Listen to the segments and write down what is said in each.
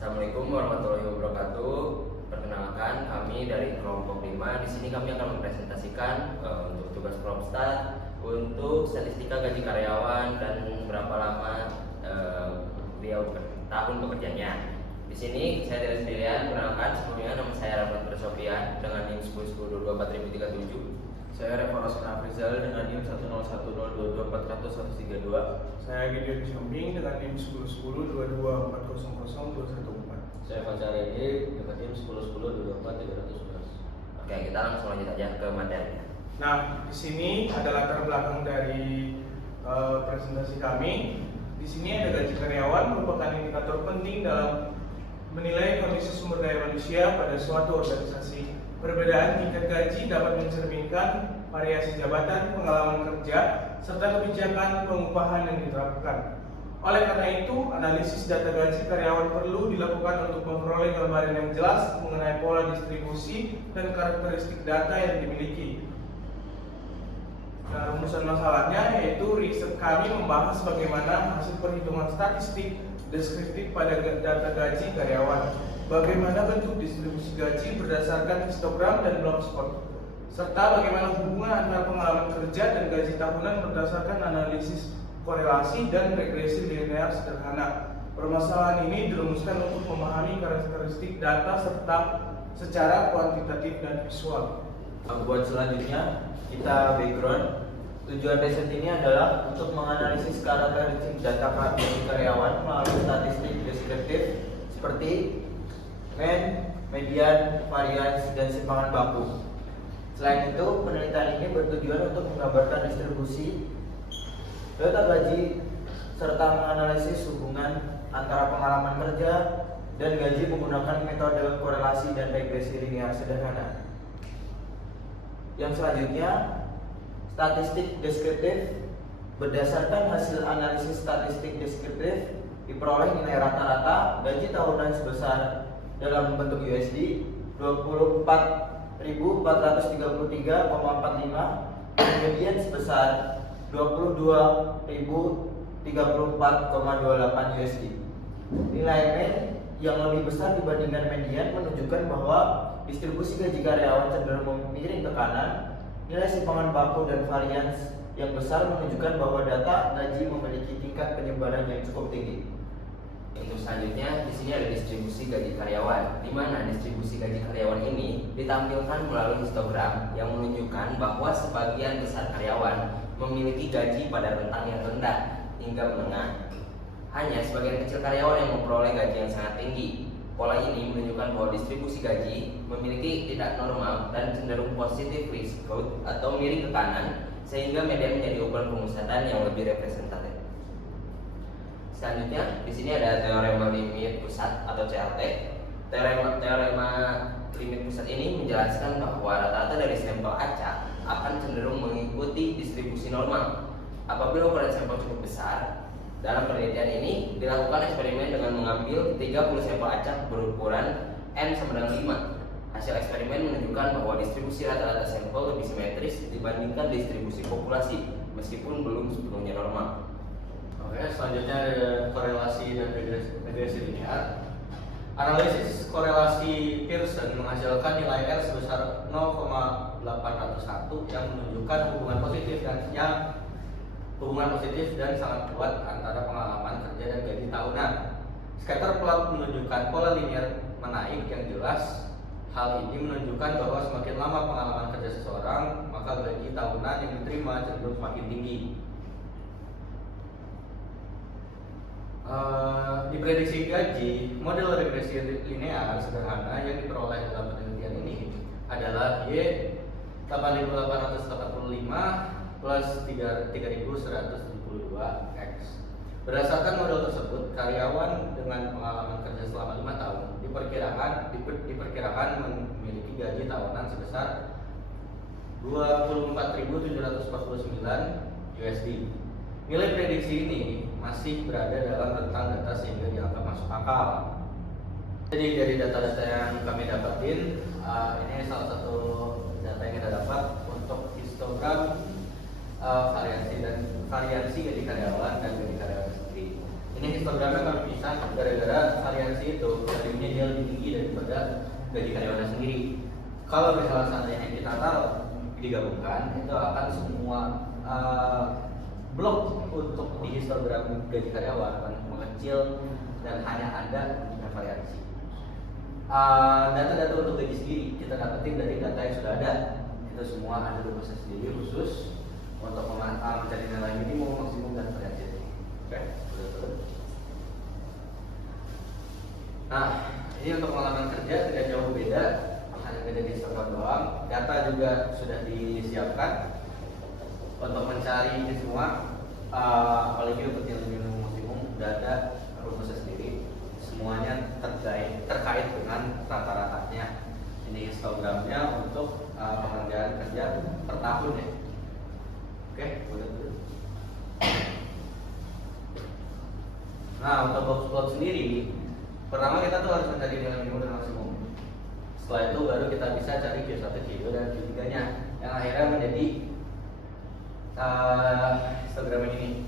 Assalamualaikum warahmatullahi wabarakatuh. Perkenalkan, kami dari kelompok 5. Di sini kami akan mempresentasikan untuk tugas Propstat untuk statistika gaji karyawan dan berapa lama dia tahun bekerjanya. Di sini saya tidak sendirian. Perkenalkan, sebelumnya nama saya Rahmat Bersofian dengan NIM 10102437. Saya Revaros Afrizal dengan NIM 10102240132. Saya Gideon Siombing dengan NIM 101022400214. Saya Fajar Edi dengan NIM 1010243111. Oke, kita langsung lanjut aja ke materinya. Nah, di sini ada latar belakang dari presentasi kami. Di sini ada gaji karyawan merupakan indikator penting dalam menilai kondisi sumber daya manusia pada suatu organisasi. Perbedaan tingkat gaji dapat mencerminkan variasi jabatan, pengalaman kerja, serta kebijakan pengupahan yang diterapkan. Oleh karena itu, analisis data gaji karyawan perlu dilakukan untuk memperoleh gambaran yang jelas mengenai pola distribusi dan karakteristik data yang dimiliki. Nah, rumusan masalahnya yaitu riset kami membahas bagaimana hasil perhitungan statistik deskriptif pada data gaji karyawan, bagaimana bentuk distribusi gaji berdasarkan histogram dan blogspot, serta bagaimana hubungan antara pengalaman kerja dan gaji tahunan berdasarkan analisis korelasi dan regresi linear sederhana. Permasalahan ini dirumuskan untuk memahami karakteristik data serta secara kuantitatif dan visual. Buat selanjutnya, kita background. Tujuan riset ini adalah untuk menganalisis karakteristik data gaji karyawan melalui statistik deskriptif seperti mean, median, varians, dan simpangan baku. Selain itu, penelitian ini bertujuan untuk menggambarkan distribusi data gaji serta menganalisis hubungan antara pengalaman kerja dan gaji menggunakan metode korelasi dan regresi linear sederhana. Yang selanjutnya, statistik deskriptif. Berdasarkan hasil analisis statistik deskriptif, diperoleh nilai rata-rata gaji tahunan sebesar dalam bentuk USD 24.433,45 dan median sebesar 22.034,28 USD. Nilai mean yang lebih besar dibandingkan median menunjukkan bahwa distribusi gaji karyawan cenderung miring ke kanan. Nilai simpangan baku dan varians yang besar menunjukkan bahwa data gaji memiliki tingkat penyebaran yang cukup tinggi. Untuk selanjutnya, di sini ada distribusi gaji karyawan, di mana distribusi gaji karyawan ini ditampilkan melalui histogram yang menunjukkan bahwa sebagian besar karyawan memiliki gaji pada rentang yang rendah hingga menengah. Hanya sebagian kecil karyawan yang memperoleh gaji yang sangat tinggi. Pola ini menunjukkan bahwa distribusi gaji memiliki tidak normal dan cenderung positif risk growth atau miring ke kanan, sehingga median menjadi ukuran pemusatan yang lebih representatif. Selanjutnya, di sini ada teorema limit pusat atau CLT. Teorema limit pusat ini menjelaskan bahwa rata-rata dari sampel acak akan cenderung mengikuti distribusi normal. Apabila ukuran sampel cukup besar, dalam penelitian ini dilakukan eksperimen dengan mengambil 30 sampel acak berukuran N sama dengan 5. Hasil eksperimen menunjukkan bahwa distribusi rata-rata sampel lebih simetris dibandingkan distribusi populasi, meskipun belum sepenuhnya normal. Oke, selanjutnya ada korelasi dan regresi linear. Analisis korelasi Pearson menghasilkan nilai R sebesar 0,801 yang menunjukkan hubungan positif dan sangat kuat antara pengalaman kerja dan gaji tahunan. Scatter plot menunjukkan pola linear menaik yang jelas. Hal ini menunjukkan bahwa semakin lama pengalaman kerja seseorang, maka gaji tahunan yang diterima cenderung semakin tinggi. Di prediksi gaji, model regresi linear sederhana yang diperoleh dalam penelitian ini adalah Y 8.885 plus 3.172 X. Berdasarkan model tersebut, karyawan dengan pengalaman kerja selama 5 tahun diperkirakan memiliki gaji tahunan sebesar 24.749 USD. Nilai prediksi ini masih berada dalam rentang data sehingga dianggap masuk akal. Jadi dari data-data yang kami dapatin, ini salah satu data yang kita dapat untuk histogram variansi gaji karyawan dan gaji karyawan sendiri. Ini histogramnya kami pisah gara-gara variansi itu gaji karyawannya sendiri. Kalau misalnya seandainya kita taruh digabungkan, itu akan semua blok untuk di histogram gaji karyawan akan mengecil dan hanya ada variasi. Data-data untuk gaji sendiri kita dapetin dari data yang sudah ada. Itu semua ada rumusnya sendiri khusus untuk mencari nilai minimum, maksimum, dan variasi. Oke, betul. Nah, ini untuk pengalaman kerja tidak jauh beda, hanya beda di histogram doang. Data juga sudah disiapkan untuk mencari ini semua, apalagi untuk nilai minimum maksimum sudah ada rumusnya sendiri. Semuanya terkait dengan rata-ratanya. Ini histogramnya untuk pekerjaan kerja per tahun ya. Oke, betul. Nah, untuk box plot sendiri, pertama kita tuh harus mencari nilai minimum dan maksimum. Setelah itu baru kita bisa cari Q1, Q2, dan Q3 nya yang akhirnya menjadi histogram ini,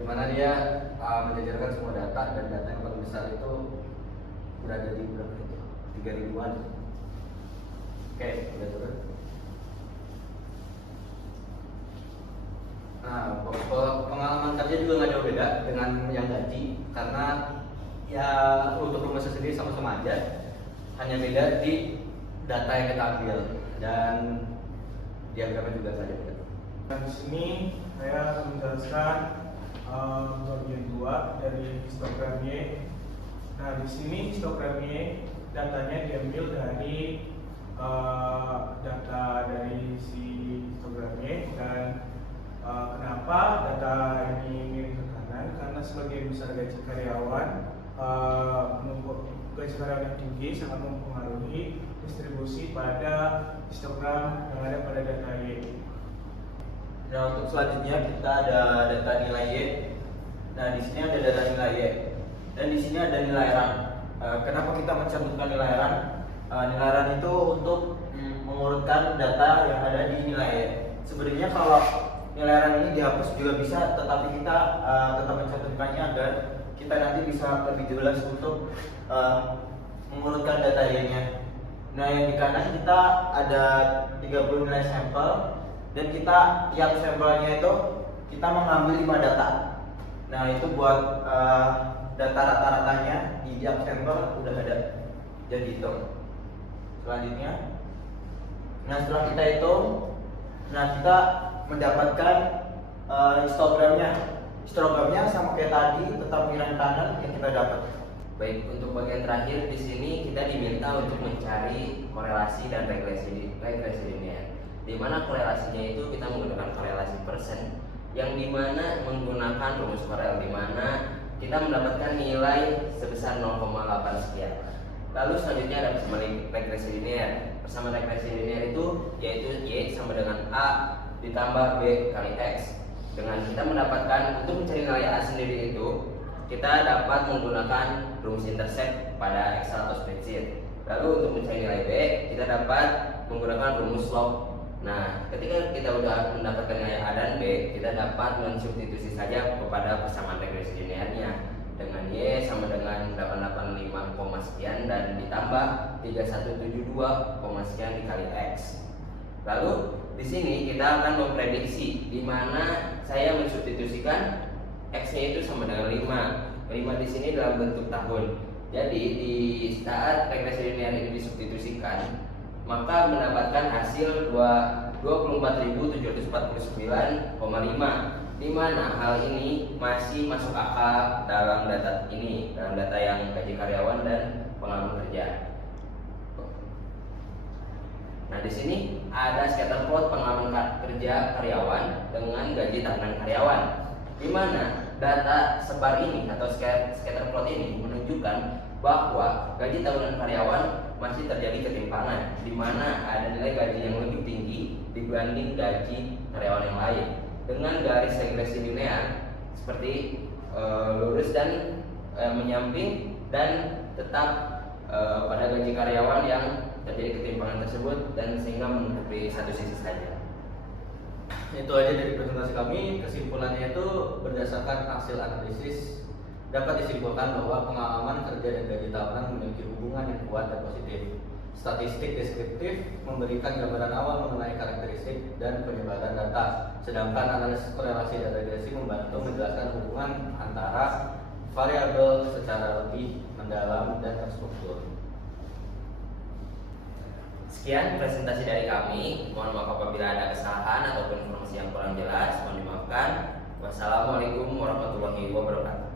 dimana dia menjajarkan semua data, dan data yang paling besar itu berada di berapa itu? 3000-an. Oke, udah turun. Nah, pengalaman kerja juga nggak jauh beda dengan yang gaji, karena ya untuk rumusnya sendiri sama-sama aja, hanya beda di data yang kita ambil dan diagramnya juga saja beda. Nah, di sini saya akan menjelaskan bagian 2 dari histogram Y. Nah, di sini histogram Y datanya diambil dari data dari si histogram Y, dan kenapa data ini miring ke kanan? Karena sebagian besar gaji karyawan gaji karyawan yang tinggi sangat mempengaruhi distribusi pada histogram yang ada pada data Y. Nah, untuk selanjutnya kita ada data nilai Y. Nah, di sini ada data nilai Y, dan di sini ada nilai RAN. Kenapa kita mencantumkan nilai RAN? Nilai RAN itu untuk mengurutkan data yang ada di nilai Y. Sebenarnya kalau nilai RAN ini dihapus juga bisa, tetapi kita tetap mencantumkannya agar kita nanti bisa lebih jelas untuk mengurutkan data Y-nya. Nah, yang di kanan kita ada 30 nilai sampel, dan kita tiap sampelnya itu kita mengambil 5 data. Nah, itu buat data rata-ratanya di tiap sampel udah ada, jadi hitung. Selanjutnya, nah setelah kita hitung, nah kita mendapatkan histogramnya. Histogramnya sama kayak tadi, tetap miring kanan yang kita dapat. Baik, untuk bagian terakhir di sini kita diminta untuk mencari korelasi dan regresi linear. Di mana korelasinya itu kita menggunakan korelasi persen, yang dimana menggunakan rumus Korel, di mana kita mendapatkan nilai sebesar 0,8 sekian. Lalu selanjutnya ada persamaan regresi linear. Persamaan regresi linear itu yaitu Y sama dengan A ditambah B kali X. Dengan kita mendapatkan, untuk mencari nilai A sendiri itu kita dapat menggunakan rumus intercept pada Excel atau spreadsheet. Lalu untuk mencari nilai B kita dapat menggunakan rumus log. Nah, ketika kita sudah mendapatkan nilai A dan B, kita dapat mensubstitusi saja kepada persamaan regresi linearnya dengan Y sama dengan 885, sekian dan ditambah 3172, sekian dikali X. Lalu di sini kita akan memprediksi di mana saya mensubstitusikan X-nya itu sama dengan 5. 5 di sini dalam bentuk tahun. Jadi di saat regresi linear ini disubstitusikan, maka mendapatkan hasil 24.749,5, di mana hal ini masih masuk akal dalam data ini, dalam data yang gaji karyawan dan pengalaman kerja. Nah, di sini ada scatter plot pengalaman kerja karyawan dengan gaji tahunan karyawan, di mana data sebar ini atau scatter plot ini menunjukkan bahwa gaji tahunan karyawan masih terjadi ketimpangan, di mana ada nilai gaji yang lebih tinggi dibanding gaji karyawan yang lain, dengan garis regresi linear seperti lurus dan menyamping, dan tetap pada gaji karyawan yang terjadi ketimpangan tersebut, dan sehingga menutupi satu sisi saja. Itu aja dari presentasi kami. Kesimpulannya itu berdasarkan hasil analisis dapat disimpulkan bahwa pengalaman kerja dan gaji tahunan memiliki hubungan yang kuat dan positif. Statistik deskriptif memberikan gambaran awal mengenai karakteristik dan penyebaran data, sedangkan analisis korelasi dan regresi membantu menjelaskan hubungan antara variabel secara lebih mendalam dan terstruktur. Sekian presentasi dari kami. Mohon maaf apabila ada kesalahan ataupun informasi yang kurang jelas. Mohon dimaafkan. Wassalamualaikum warahmatullahi wabarakatuh.